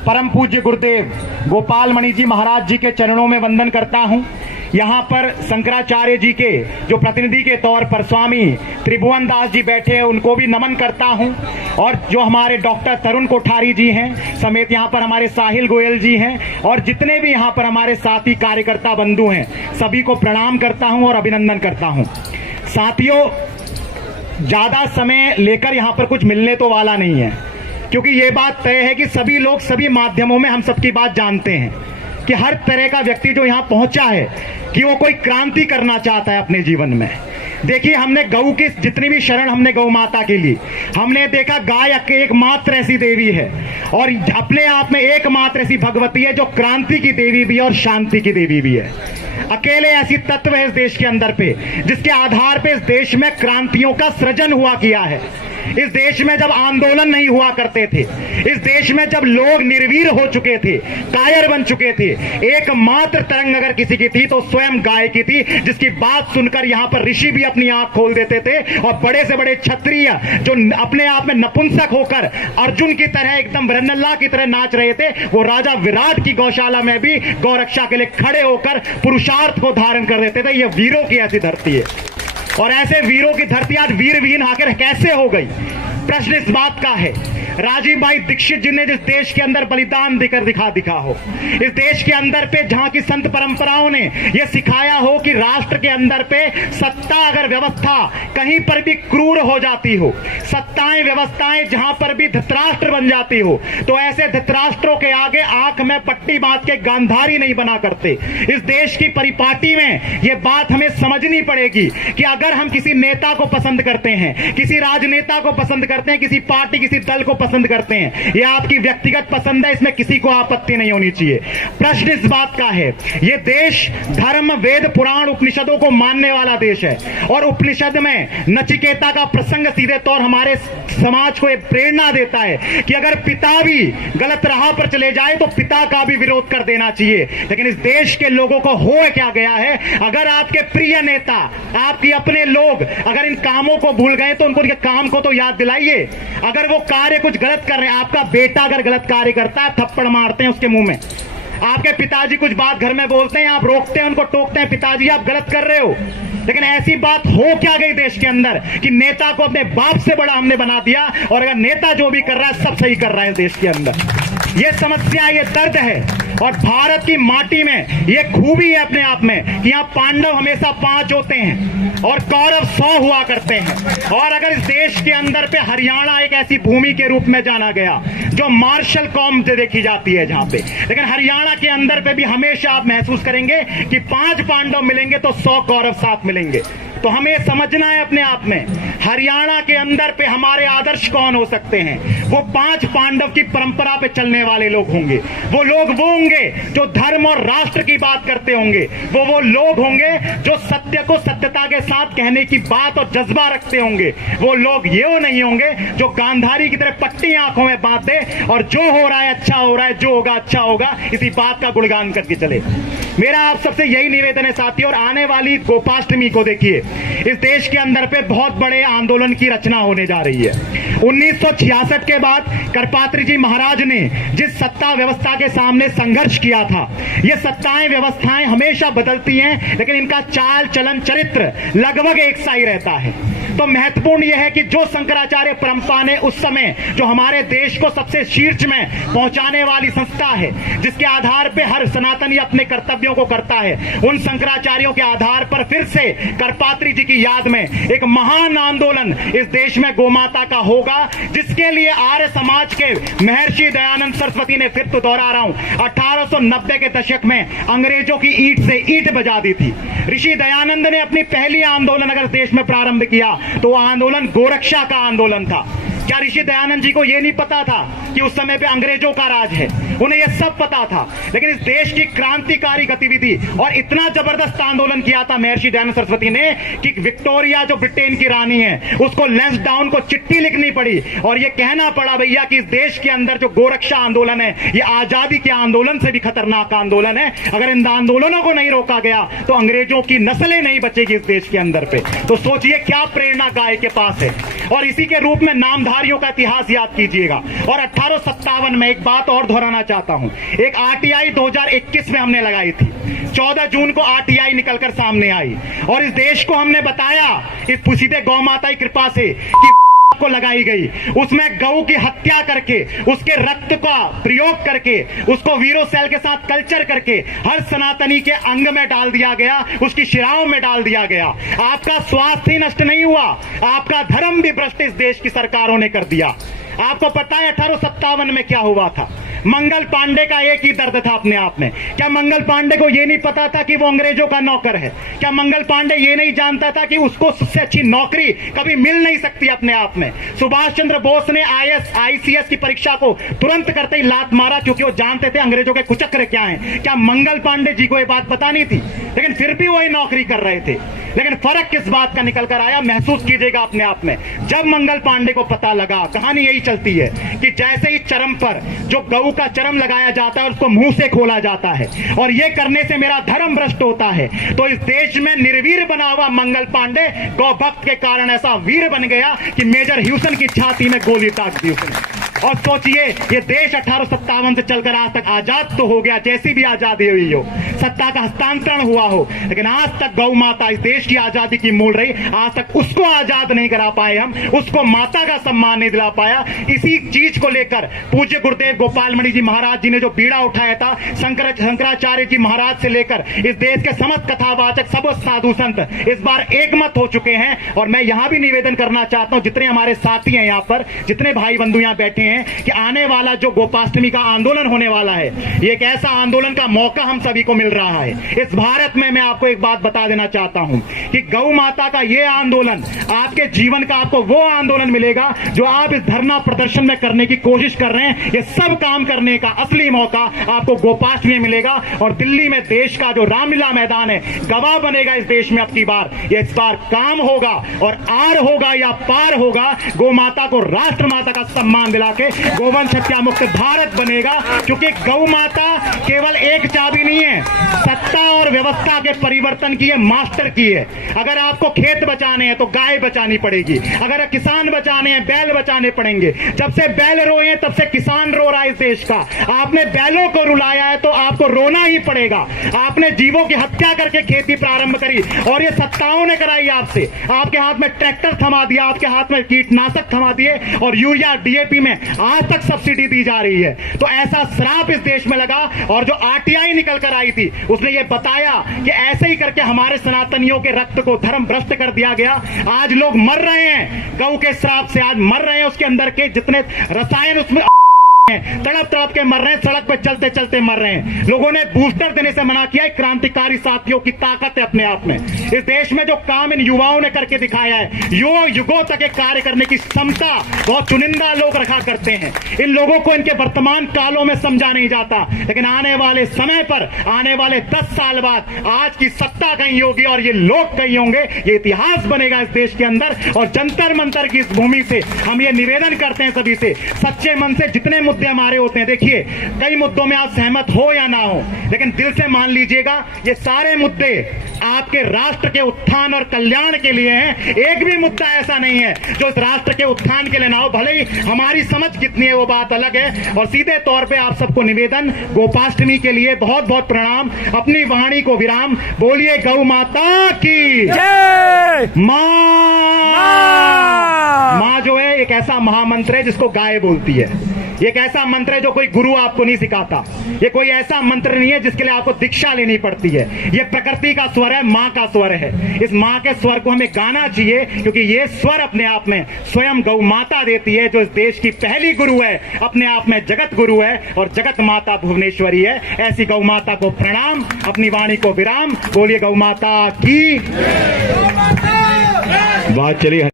परम पूज्य गुरुदेव गोपाल मणि जी महाराज जी के चरणों में वंदन करता हूं। यहाँ पर शंकराचार्य जी के जो प्रतिनिधि के तौर पर स्वामी त्रिभुवन दास जी बैठे हैं, उनको भी नमन करता हूं। और जो हमारे डॉक्टर तरुण कोठारी जी हैं समेत यहाँ पर हमारे साहिल गोयल जी हैं और जितने भी यहाँ पर हमारे साथी कार्यकर्ता बंधु हैं, सभी को प्रणाम करता हूं और अभिनंदन करता हूं। साथियों, ज्यादा समय लेकर यहाँ पर कुछ मिलने तो वाला नहीं है, क्योंकि ये बात तय है कि सभी लोग सभी माध्यमों में हम सबकी बात जानते हैं कि हर तरह का व्यक्ति जो यहाँ पहुंचा है कि वो कोई क्रांति करना चाहता है अपने जीवन में। देखिए, हमने गौ की जितनी भी शरण हमने गौ माता के लिए हमने देखा, गाय एकमात्र ऐसी देवी है और अपने आप में एकमात्र ऐसी भगवती है जो क्रांति की देवी भी है और शांति की देवी भी है। अकेले ऐसी तत्व है इस देश के अंदर पे जिसके आधार पे इस देश में क्रांतियों का सृजन हुआ किया है। इस देश में जब आंदोलन नहीं हुआ करते थे, इस देश में जब लोग निर्वीर हो चुके थे, कायर बन चुके थे, एकमात्र तरंग अगर किसी की थी तो स्वयं गाय की थी, जिसकी बात सुनकर यहाँ पर ऋषि भी अपनी आंख खोल देते थे और बड़े से बड़े क्षत्रिय जो अपने आप में नपुंसक होकर अर्जुन की तरह एकदम रन्नल्ला की तरह नाच रहे थे, वो राजा विराट की गौशाला में भी गौरक्षा के लिए खड़े होकर पुरुषार्थ को धारण कर देते थे। यह वीरों की ऐसी धरती है और ऐसे वीरों की धरती आज वीर विहीन आकर कैसे हो गई? प्रश्न इस बात का है, राजीव भाई दीक्षित जी ने जिस देश के अंदर बलिदान देकर दिखा हो, इस देश के अंदर पे जहां की संत परंपराओं ने यह सिखाया हो कि राष्ट्र के अंदर पे सत्ता अगर व्यवस्था कहीं पर भी क्रूर हो जाती हो, सत्ताएं व्यवस्थाएं जहां पर भी धृतराष्ट्र बन जाती हो, तो ऐसे धृतराष्ट्रों के आगे आंख में पट्टी बांध के गांधारी नहीं बना करते। इस देश की परिपाटी में यह बात हमें समझनी पड़ेगी कि अगर हम किसी नेता को पसंद करते हैं, किसी राजनेता को पसंद करते हैं, किसी पार्टी किसी दल को पसंद करते हैं, यह आपकी व्यक्तिगत पसंद है, इसमें किसी को आपत्ति नहीं होनी चाहिए। प्रश्न इस बात का है, यह देश धर्म वेद पुराण उपनिषदों को मानने वाला देश है और उपनिषद में नचिकेता का प्रसंग सीधे तौर हमारे समाज को एक प्रेरणा देता है कि अगर पिता भी गलत राह पर चले जाए तो पिता का भी विरोध कर देना चाहिए। लेकिन इस देश के लोगों को हो क्या गया है, अगर आपके प्रिय नेता, आपके अपने लोग अगर इन कामों को भूल गए तो उनको काम को तो याद दिलाइए। अगर वो कार्य कुछ गलत कर रहे हैं, आपका बेटा अगर गलत कार्य करता है, थप्पड़ मारते हैं उसके मुंह में। आपके पिताजी कुछ बात घर में बोलते हैं, आप रोकते हैं, उनको टोकते हैं, पिताजी आप गलत कर रहे हो। लेकिन ऐसी बात हो क्या गई देश के अंदर कि नेता को अपने बाप से बड़ा हमने बना दिया और अगर नेता जो भी कर रहा है सब सही कर रहा है देश के अंदर। ये समस्या, ये दर्द है और भारत की माटी में ये खूबी है अपने आप में कि यहाँ पांडव हमेशा 5 होते हैं और कौरव 100 हुआ करते हैं। और अगर इस देश के अंदर पे हरियाणा एक ऐसी भूमि के रूप में जाना गया जो मार्शल कौम से देखी जाती है जहां पे, लेकिन हरियाणा के अंदर पे भी हमेशा आप महसूस करेंगे कि 5 पांडव मिलेंगे तो 100 कौरव साथ मिलेंगे। तो हमें समझना है अपने आप में, हरियाणा के अंदर पे हमारे आदर्श कौन हो सकते हैं? वो 5 पांडव की परंपरा पे चलने वाले लोग होंगे। वो लोग वो होंगे जो धर्म और राष्ट्र की बात करते होंगे। वो लोग होंगे जो सत्य को सत्यता के साथ कहने की बात और जज्बा रखते होंगे। वो लोग ये नहीं होंगे जो गांधारी की तरह पट्टी आंखों में बांधे और जो हो रहा है अच्छा हो रहा है, जो होगा अच्छा होगा, इसी बात का गुणगान करके चले। मेरा आप सबसे यही निवेदन है साथियों, और आने वाली गोपाष्टमी को देखिए, इस देश के अंदर पे बहुत बड़े आंदोलन की रचना होने जा रही है। 1966 के बाद करपात्री जी महाराज ने जिस सत्ता व्यवस्था के सामने संघर्ष किया था, ये सत्ताएं व्यवस्थाएं हमेशा बदलती हैं, लेकिन इनका चाल चलन चरित्र लगभग एक सा ही रहता है। तो महत्वपूर्ण यह है कि जो शंकराचार्य परंपरा ने उस समय जो हमारे देश को सबसे शीर्ष में पहुंचाने वाली संस्था है, जिसके आधार पे हर सनातनी अपने कर्तव्यों को करता है, उन शंकराचार्यों के आधार पर फिर से करपात्री जी की याद में एक महान आंदोलन इस देश में गोमाता का होगा, जिसके लिए आर्य समाज के महर्षि दयानंद सरस्वती ने, फिर तो दोहरा रहा हूं, 1890 के दशक में अंग्रेजों की ईंट से ईंट बजा दी थी। ऋषि दयानंद ने अपनी पहली आंदोलन अगर देश में प्रारंभ किया तो वह आंदोलन गोरक्षा का आंदोलन था। क्या ऋषि दयानंद जी को यह नहीं पता था कि उस समय पे अंग्रेजों का राज है? उन्हें यह सब पता था। लेकिन इस देश की क्रांतिकारी गतिविधि और इतना जबरदस्त आंदोलन किया था महर्षि दयानंद सरस्वती ने कि विक्टोरिया जो ब्रिटेन की रानी है, उसको लैंसडाउन को चिट्ठी लिखनी पड़ी और यह कहना पड़ा भैया कि इस देश के अंदर जो गोरक्षा आंदोलन है, यह आजादी के आंदोलन से भी खतरनाक आंदोलन है। अगर इन आंदोलनों को नहीं रोका गया तो अंग्रेजों की नस्लें नहीं बचेगी इस देश के अंदर पे। तो सोचिए क्या प्रेरणा गाय के पास है। और इसी के रूप में नामधारी क्रांतिकारियों का इतिहास याद कीजिएगा। और 1857 में एक बात और दोहराना चाहता हूं, एक आरटीआई 2021 में हमने लगाई थी। 14 जून को आरटीआई निकलकर सामने आई और इस देश को हमने बताया इस सीधे गौ माता की कृपा से कि को लगाई गई, उसमें गऊ की हत्या करके उसके रक्त का प्रयोग करके उसको वीरो सेल के साथ कल्चर करके हर सनातनी के अंग में डाल दिया गया, उसकी शिराओं में डाल दिया गया। आपका स्वास्थ्य नष्ट नहीं हुआ, आपका धर्म भी भ्रष्ट इस देश की सरकारों ने कर दिया। आपको पता है 1857 में क्या हुआ था? मंगल पांडे का एक ही दर्द था अपने आप में। क्या मंगल पांडे को यह नहीं पता था कि वो अंग्रेजों का नौकर है? क्या मंगल पांडे ये नहीं जानता था कि उसको उससे अच्छी नौकरी कभी मिल नहीं सकती अपने आप में? सुभाष चंद्र बोस ने ICS की परीक्षा को तुरंत करते ही लात मारा क्योंकि वो जानते थे अंग्रेजों के कुचक्र क्या हैं। क्या मंगल पांडे जी को यह बात पता नहीं थी? लेकिन फिर भी वही नौकरी कर रहे थे। लेकिन फर्क किस बात का निकल कर आया, महसूस कीजिएगा अपने आप में। जब मंगल पांडे को पता लगा, कहानी यही चलती है कि जैसे ही चरम पर जो गऊ का चरम लगाया जाता है उसको मुंह से खोला जाता है और ये करने से मेरा धर्म भ्रष्ट होता है, तो इस देश में निर्वीर बना हुआ मंगल पांडे गौ भक्त के कारण ऐसा वीर बन गया कि मेजर ह्यूसन की छाती में गोली ताक दी उसने। और सोचिए, ये देश 1857 से चलकर आज तक आजाद तो हो गया, जैसी भी आजादी हुई हो, सत्ता का हस्तांतरण हुआ हो, लेकिन आज तक गौ माता इस देश की आजादी की मूल रही। आज तक उसको आजाद नहीं करा पाए हम, उसको माता का सम्मान नहीं दिला पाया। इसी चीज को लेकर पूज्य गुरुदेव गोपाल मणि जी महाराज जी ने जो बीड़ा उठाया था, शंकराचार्य जी महाराज से लेकर इस देश के समस्त कथावाचक सब साधु संत इस बार एक मत हो चुके हैं। और मैं यहां भी निवेदन करना चाहता हूं, जितने हमारे साथी हैं यहां पर, जितने भाई बंधु यहां बैठे हैं, कि आने वाला जो गोपाष्टमी का आंदोलन होने वाला है, ये एक ऐसा आंदोलन का मौका हम सभी को मिल रहा है। इस भारत में मैं आपको एक बात बता देना चाहता हूं कि गौ माता का ये आंदोलन आपके जीवन का आपको वो आंदोलन मिलेगा जो आप इस धरना प्रदर्शन में करने की कोशिश कर रहे हैं। ये सब काम करने का असली मौका आपको गोपाष्टमी में मिलेगा और दिल्ली में देश का जो रामलीला मैदान है गवाह बनेगा इस देश में। अब की बार ये इस बार काम होगा और आर होगा या पार होगा, गौ माता को राष्ट्र माता का सम्मान दिला गोवंश हत्या मुक्त भारत बनेगा। क्योंकि गौ माता केवल एक चाबी नहीं है, सत्ता और व्यवस्था के परिवर्तन की है, मास्टर की है। अगर आपको खेत बचाने हैं तो गाय बचानी पड़ेगी, अगर किसान बचाने हैं बैल बचाने पड़ेंगे। जब से बैल रोए हैं तब से किसान रो रहा है इस देश का। आपने बैलों को रुलाया है तो आपको रोना ही पड़ेगा। आपने जीवों की हत्या करके खेती प्रारंभ करी और ये सत्ताओं ने कराई आपसे। आपके हाथ में ट्रैक्टर थमा दिया, आपके हाथ में कीटनाशक थमा दिए और यूरिया DAP में आज तक सब्सिडी दी जा रही है। तो ऐसा श्राप इस देश में लगा और जो RTI निकल कर आई थी उसने ये बताया कि ऐसे ही करके हमारे सनातनियों के रक्त को धर्म भ्रष्ट कर दिया गया। आज लोग मर रहे हैं गौ के श्राप से, आज मर रहे हैं, उसके अंदर के जितने रसायन उसमें तड़प तड़प के मर रहे हैं, सड़क पर चलते चलते मर रहे हैं। लोगों ने बूस्टर देने से मना किया। क्रांतिकारी साथियों की ताकत है अपने आप में। इस देश में जो काम इन युवाओं ने करके दिखाया है, युगों तक एक कार्य करने की क्षमता बहुत चुनिंदा लोग रखा करते हैं। इन लोगों को इनके वर्तमान कालों में समझा नहीं जाता, लेकिन आने वाले समय पर, आने वाले 10 साल बाद आज की सत्ता कहीं होगी और ये लोग कहीं होंगे। ये इतिहास बनेगा इस देश के अंदर। और जंतर मंतर की इस भूमि से हम ये निवेदन करते हैं सभी से, सच्चे मन से जितने मुद्दे हमारे होते हैं, देखिए कई मुद्दों में आप सहमत हो या ना हो, लेकिन दिल से मान लीजिएगा ये सारे मुद्दे आपके राष्ट्र के उत्थान और कल्याण के लिए हैं। एक भी मुद्दा ऐसा नहीं है जो इस राष्ट्र के उत्थान के लिए ना हो। भले ही हमारी समझ कितनी है वो बात अलग है। और सीधे तौर पे आप सबको निवेदन, गोपाष्टमी के लिए बहुत बहुत प्रणाम। अपनी वाणी को विराम, बोलिए गौ माता की जय। मां जो है एक ऐसा महामंत्र है जिसको गाय बोलती है। एक ऐसा मंत्र है जो कोई गुरु आपको नहीं सिखाता। ये कोई ऐसा मंत्र नहीं है जिसके लिए आपको दीक्षा लेनी पड़ती है। ये प्रकृति का स्वर है, मां का स्वर है। इस मां के स्वर को हमें गाना चाहिए क्योंकि ये स्वर अपने आप में स्वयं गौ माता देती है, जो इस देश की पहली गुरु है, अपने आप में जगत गुरु है और जगत माता भुवनेश्वरी है। ऐसी गौ माता को प्रणाम, अपनी वाणी को विराम, बोलिए गौ माता की बात चली।